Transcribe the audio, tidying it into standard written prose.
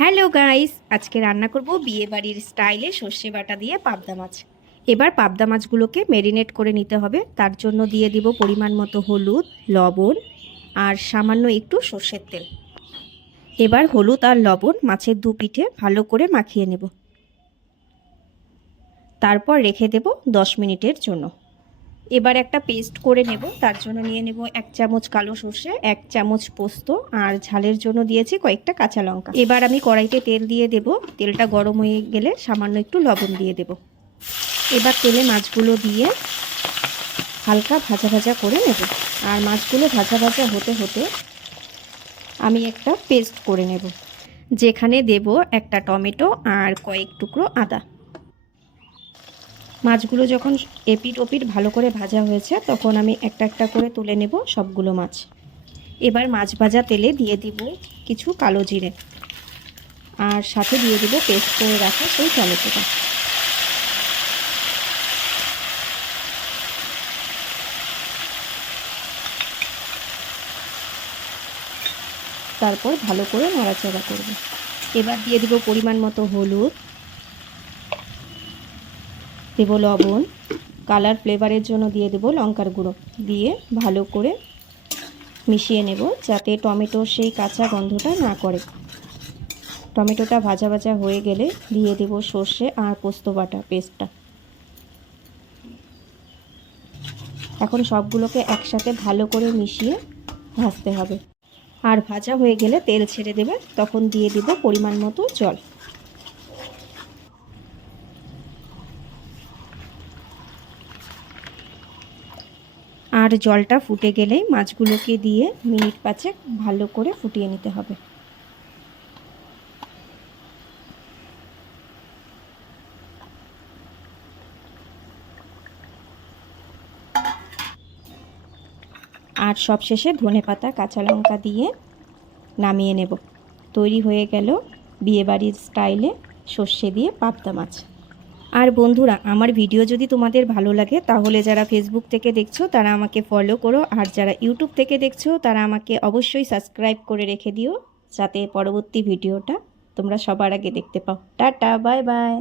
Hello guys, আজকে রান্না করব বিয়ে বাড়ির স্টাইলে সর্ষে বাটা দিয়ে পাবদা মাছ। এবার পাবদা মাছগুলোকে ম্যারিনেট করে নিতে হবে। তার জন্য দিয়ে দিব পরিমাণ মতো হলুদ, লবণ আর সামান্য একটু সর্ষের তেল। এবার হলুদ আর লবণ মাছের দু পিঠে ভালো করে মাখিয়ে নেব। তারপর রেখে দেব 10 মিনিটের জন্য। এবার একটা পেস্ট করে নেব। তার জন্য নিয়ে নেব 1 চামচ কালো সর্ষে, 1 চামচ পোস্ত আর ঝালের জন্য দিয়েছি কয়েকটা কাঁচা লঙ্কা। এবার আমি কড়াইতে তেল দিয়ে দেব। তেলটা গরম হয়ে গেলে সামান্য একটু লবণ দিয়ে দেব। এবার তেলে মাছগুলো দিয়ে হালকা ভাজা ভাজা করে নেব। আর মাছগুলো ভাজা ভাজা হতে হতে আমি একটা পেস্ট করে নেব, যেখানে দেব একটা টমেটো আর কয়েক টুকরো আদা। মাছগুলো যখন এপিট ওপিট ভালো করে ভাজা হয়েছে তখন আমি একটা একটা করে তুলে নেব সবগুলো মাছ। এবার মাছ ভাজা তেলে দিয়ে দিব কিছু কালো জিরে আর সাথে দিয়ে দিব পেস্ট করে রাখা সেই টমেটোটা। তারপর ভালো করে নাড়াচাড়া করব। এবার দিয়ে দিব পরিমাণ মতো হলুদ, দেব লবণ, কালার ফ্লেভারের জন্য দিয়ে দেব লঙ্কার গুঁড়ো, দিয়ে ভালো করে মিশিয়ে নেব যাতে টমেটোর সেই কাঁচা গন্ধটা না করে। টমেটোটা ভাজা ভাজা হয়ে গেলে দিয়ে দেব সর্ষে আর পোস্ত বাটা পেস্টটা। এখন সবগুলোকে একসাথে ভালো করে মিশিয়ে ভাজতে হবে। আর ভাজা হয়ে গেলে তেল ছেড়ে দেবে, তখন দিয়ে দেব পরিমাণ মতো জল। আর জলটা ফুটে গেলেই মাছগুলোকে দিয়ে মিনিট 5 ভালো করে ফুটিয়ে নিতে হবে। আর সবশেষে ধনেপাতা কাঁচা লঙ্কা দিয়ে নামিয়ে নেব। তৈরি হয়ে গেল বিয়েবাড়ির স্টাইলে সর্ষে দিয়ে পাবদা মাছ। আর বন্ধুরা, আমার ভিডিও যদি তোমাদের ভালো লাগে তাহলে যারা ফেসবুক থেকে দেখছো তারা আমাকে ফলো করো, আর যারা ইউটিউব থেকে দেখছো তারা আমাকে অবশ্যই সাবস্ক্রাইব করে রেখে দিও, যাতে পরবর্তী ভিডিওটা তোমরা সবার আগে দেখতে পাও। Tata, bye bye.